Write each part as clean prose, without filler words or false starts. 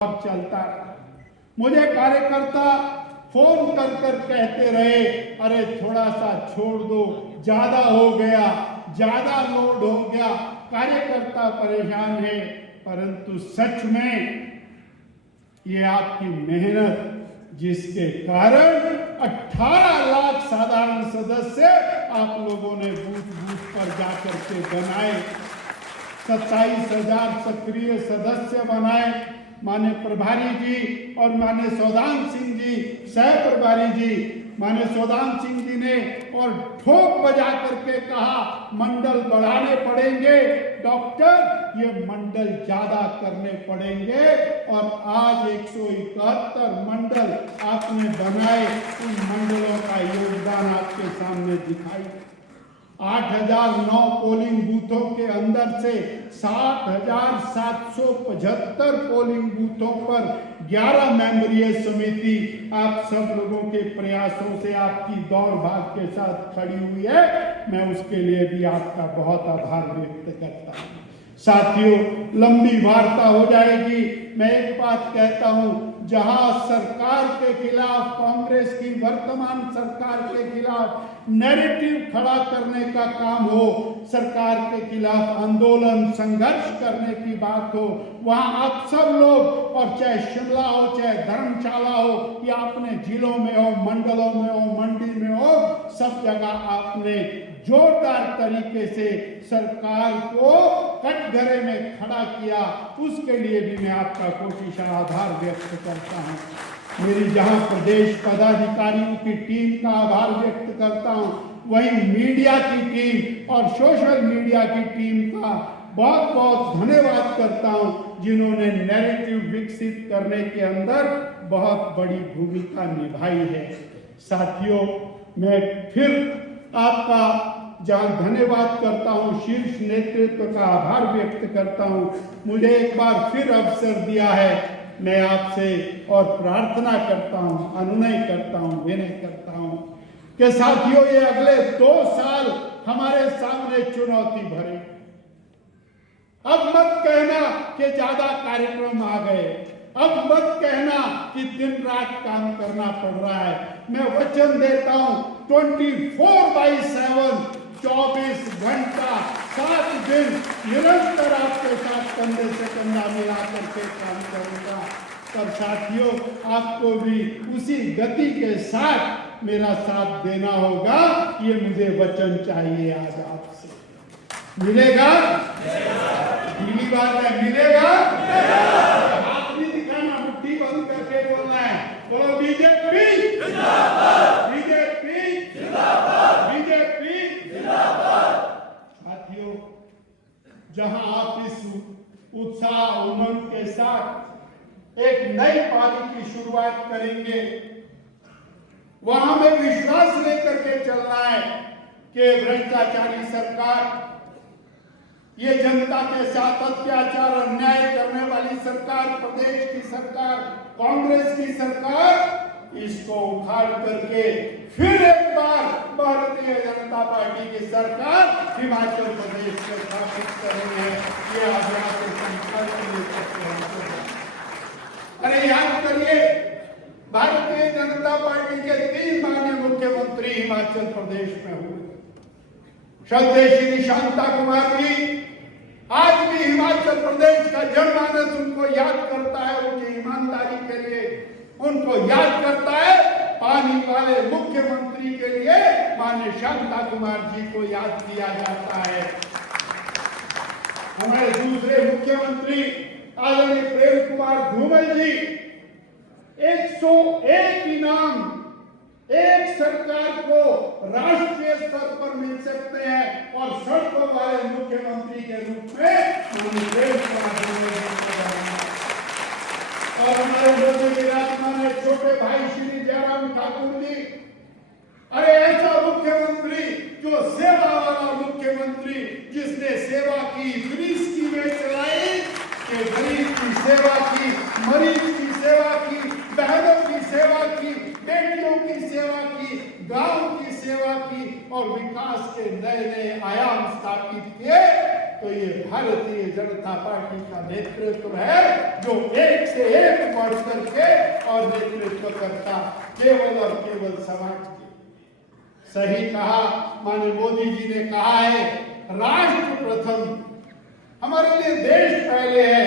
और चलता रहा। मुझे कार्यकर्ता फोन कर कर कहते रहे, अरे थोड़ा सा छोड़ दो, ज्यादा हो गया, ज्यादा लोड हो गया, कार्यकर्ता परेशान है। परंतु सच में ये आपकी मेहनत जिसके कारण 18 लाख साधारण सदस्य आप लोगों ने बूथ बूथ पर जाकर के बनाए, 27,000 सक्रिय सदस्य बनाए। माने प्रभारी जी और माने सौदान सिंह जी, सह प्रभारी जी, माने सौदान सिंह जी ने और ठोक बजा करके कहा मंडल बढ़ाने पड़ेंगे डॉक्टर, ये मंडल ज्यादा करने पड़ेंगे। और आज 171 मंडल आपने बनाए, उन मंडलों का योगदान आपके सामने दिखाई। 8,009 पोलिंग बूथों के अंदर से 60,775 पोलिंग बूथों पर 11 मेंबरीय समिति आप सब लोगों के प्रयासों से आपकी दौड़ भाग के साथ खड़ी हुई है। मैं उसके लिए भी आपका बहुत आभार व्यक्त करता हूँ। साथियों, लंबी वार्ता हो जाएगी। मैं एक बात कहता हूँ, जहां सरकार के खिलाफ, कांग्रेस की वर्तमान सरकार के खिलाफ नैरेटिव खड़ा करने का काम हो, सरकार के खिलाफ आंदोलन संघर्ष करने की बात हो, वहां आप सब लोग, और चाहे शिमला हो, चाहे धर्मशाला हो, या अपने जिलों में हो, मंडलों में हो, मंडी में हो, सब जगह आपने जोरदार तरीके से सरकार को कटघरे में खड़ा किया। उसके लिए भी मैं आपका कोशिश आभार व्यक्त करता हूँ। मेरी जहाँ प्रदेश पदाधिकारियों की टीम का आभार व्यक्त करता हूँ, वहीं मीडिया की टीम और सोशल मीडिया की टीम का बहुत बहुत धन्यवाद करता हूँ, जिन्होंने नैरेटिव विकसित करने के अंदर बहुत बड़ी भूमिका निभाई है। साथियों, मैं फिर आपका जहाँ धन्यवाद करता हूँ, शीर्ष नेतृत्व का आभार व्यक्त करता हूँ। मुझे एक बार फिर अवसर दिया है, मैं आपसे और प्रार्थना करता हूँ, अनुनय करता हूँ, विनय करता हूँ कि साथियों, ये अगले 2 साल हमारे सामने चुनौती भरे। अब मत कहना कि ज्यादा कार्यक्रम आ गए, अब मत कहना कि दिन रात काम करना पड़ रहा है। मैं वचन देता हूँ 24/7, 24 घंटा 7 दिन निरंतर आपके साथ कंधे से कंधा मिला करके काम करूंगा। पर साथियों, आपको भी उसी गति के साथ मेरा साथ देना होगा, ये मुझे वचन चाहिए आज आपसे। मिलेगा? पहली बात है, मिलेगा? हाथ नहीं दिखाना, मुट्ठी बंद करके बोलना है। बोलो बीजेपी जिंदाबाद, बीजेपी जिंदाबाद, बीजेपी जिंदाबाद। साथियों, जहां आप इस उत्साह उमंग के साथ एक नई पारी की शुरुआत करेंगे, वहां में विश्वास लेकर के चलना है कि भ्रष्टाचारी सरकार, ये जनता के साथ अत्याचार अन्याय करने वाली सरकार, प्रदेश की सरकार, कांग्रेस की सरकार, इसको उखाड़ करके फिर एक बार भारतीय जनता पार्टी की सरकार हिमाचल प्रदेश में स्थापित करेंगे। ये आज यहाँ से संकल्प ले सकते हैं। अरे याद करिए, भारतीय जनता पार्टी के 3 माननीय मुख्यमंत्री हिमाचल प्रदेश में हुए। श्रद्धेय श्री शांता कुमार जी, आज भी हिमाचल प्रदेश का जनमानस उनको याद करता है, उनकी ईमानदारी के लिए उनको याद करता है। पानी वाले मुख्यमंत्री के लिए माननीय शांता कुमार जी को याद किया जाता है। हमारे दूसरे मुख्यमंत्री आदरणीय प्रेम कुमार धूमल जी, 101 इनाम एक सरकार को राष्ट्रीय स्तर पर मिल सकते हैं, और सड़कों वाले मुख्यमंत्री के रूप में और हमारे मध्य विराजमान है छोटे भाई श्री जयराम ठाकुर जी। अरे ऐसा मुख्यमंत्री, जो सेवा वाला मुख्यमंत्री, जिसने सेवा की, इतनी स्कीमें चलाई कि गरीब की सेवा की, मरीज की सेवा की, बहनों की सेवा की, बेटियों की सेवा की, गांव की सेवा की, और विकास के नए नए आयाम स्थापित किए। तो ये भारतीय जनता पार्टी का नेतृत्व है जो एक से एक बढ़ करके और नेतृत्व करता, केवल और केवल समाज के। सही कहा माननीय मोदी जी ने कहा है, राष्ट्र प्रथम। हमारे लिए देश पहले है,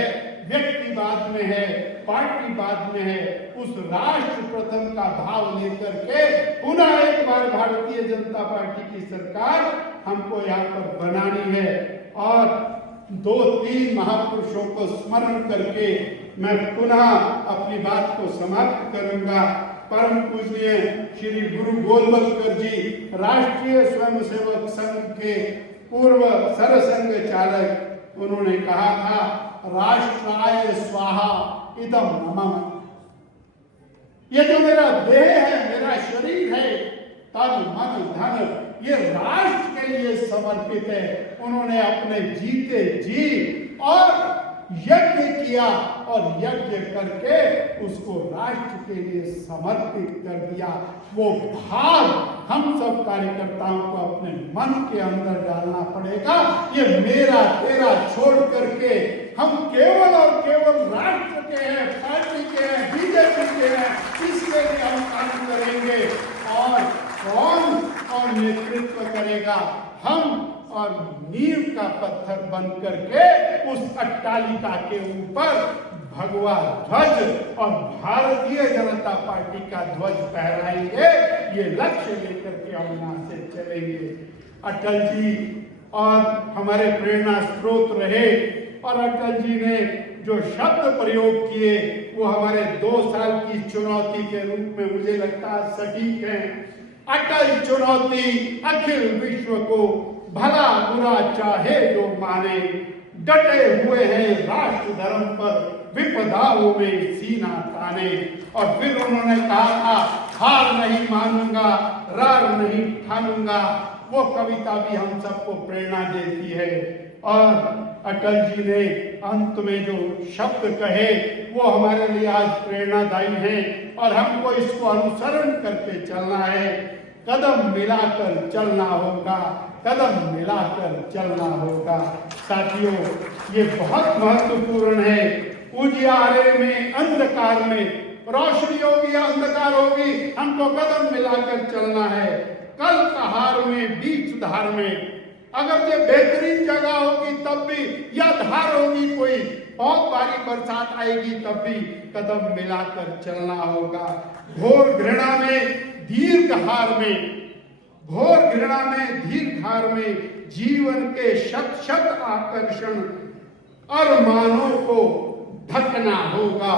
व्यक्ति बाद में है, पार्टी बाद में है। उस राष्ट्र प्रथम का भाव लेकर के पुनः एक बार भारतीय जनता पार्टी की सरकार हमको यहाँ पर बनानी है। और 2-3 महापुरुषों को स्मरण करके मैं पुनः अपनी बात को समाप्त करूंगा। परम पूजनीय श्री गुरु गोलवलकर जी, राष्ट्रीय स्वयंसेवक संघ के पूर्व सरसंघ चालक, उन्होंने कहा था, राष्ट्राय स्वाहा इदम मम। ये जो मेरा देह है, मेरा शरीर है, तन मन धन, ये राष्ट्र के लिए समर्पित है। उन्होंने अपने जीते जी और यज्ञ किया और यज्ञ करके उसको राष्ट्र के लिए समर्पित कर दिया। वो भाव हम सब कार्यकर्ताओं को अपने मन के अंदर डालना पड़ेगा। ये मेरा तेरा छोड़ करके हम केवल और केवल राष्ट्र के हैं, पार्टी के हैं, बीजेपी के हैं, इसके लिए हम काम करेंगे। और कौन और नेतृत्व करेगा? हम और नींव का पत्थर बन करके उस अट्टालिका के ऊपर भगवा ध्वज और भारतीय जनता पार्टी का ध्वज फहराएंगे। ये लक्ष्य लेकर के हम यहाँ से चलेंगे। अटल जी और हमारे प्रेरणा स्रोत रहे, और अटल जी ने जो शब्द प्रयोग किए वो हमारे 2 साल की चुनौती के रूप में मुझे लगता है सटीक है। अटल चुनौती अखिल विश्व को, भला बुरा चाहे जो माने, डटे हुए हैं राष्ट्र धर्म पर, विपदाओं में सीना ताने। और फिर उन्होंने कहा था, हार नहीं मानूंगा, रार नहीं ठानूंगा। वो कविता भी हम सबको प्रेरणा देती है। और अटल जी ने अंत में जो शब्द कहे वो हमारे लिए आज प्रेरणादायी है और हमको इसको अनुसरण करके चलना है। कदम मिलाकर चलना होगा, कदम मिलाकर चलना होगा। साथियों, ये बहुत महत्वपूर्ण है। उजियारे में, अंधकार में रोशनी होगी या अंधकार होगी, हमको कदम मिलाकर चलना है। कल कहार में, बीच धार में, अगर ये बेहतरीन जगह होगी तब भी, या धार होगी कोई, बहुत भारी बरसात आएगी तब भी कदम मिलाकर चलना होगा। घोर घृणा में, दीर्घ हार में, घोर घृणा में, दीर्घ हार में जीवन के शत शत आकर्षण अरमानों को ढकना होगा।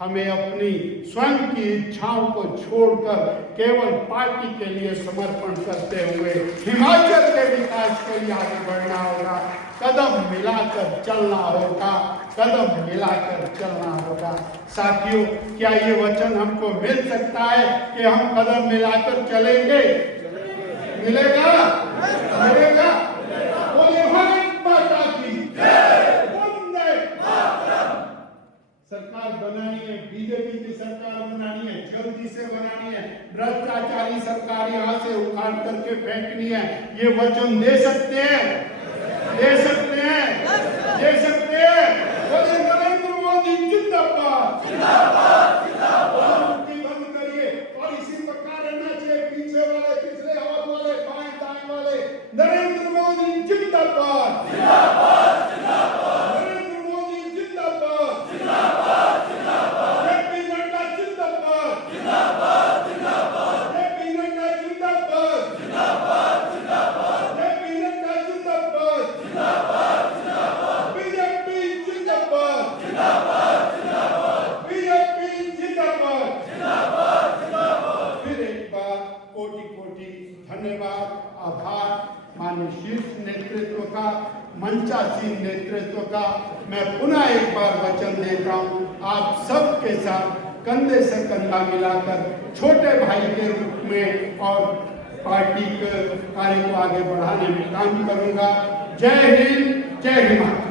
हमें अपनी स्वयं की इच्छाओं को छोड़कर केवल पार्टी के लिए समर्पण करते हुए हिमाचल के विकास के लिए आगे बढ़ना होगा। कदम मिलाकर चलना होगा, कदम मिलाकर चलना होगा। साथियों, क्या ये वचन हमको मिल सकता है कि हम कदम मिलाकर चलेंगे? मिलेगा? मिलेगा? बोलिए भारत माता की जय। सरकार बनानी है, बीजेपी की सरकार बनानी है, जल्दी से बनानी है। भ्रष्टाचारी सरकार यहाँ से उखाड़ करके फेंकनी है। ये वचन दे सकते हैं? दे सकते हैं? दे सकते हैं? बोले नरेंद्र मोदी जिंदाबाद, जिंदाबाद, जिंदाबाद। बंद करिए और इसी प्रकार रहना चाहिए। पीछे वाले, पिछले हाथ वाले, बाएं दाएं वाले, नरेंद्र मोदी जिंदाबाद, जिंदाबाद, जिंदाबाद। नरेंद्र मोदी जिंदाबाद, जिंदाबाद, जिंदाबाद। जेपी नड्डा जिंदाबाद, जिंदाबाद, जिंदाबाद। जेपी नड्डा जिंदाबाद, जिंदाबाद, जिंदाबाद। जेपी नड्डा जिंदाबाद, जिंदाबाद, जिंदाबाद। बीजेपी जिंदाबाद, जिंदाबाद, जिंदाबाद। बीजेपी जिंदाबाद, जिंदाबाद, जिंदाबाद। फिर एक बार कोटि कोटि धन्यवाद, आभार माननीय शीर्ष नेतृत्व का, मंचासीन नेतृत्व का। मैं पुनः एक बार वचन देता हूँ, आप सबके साथ कंधे से कंधा मिलाकर छोटे भाई के रूप में और पार्टी के कार्य को आगे बढ़ाने में काम करूंगा। जय हिंद, जय हिमाचल।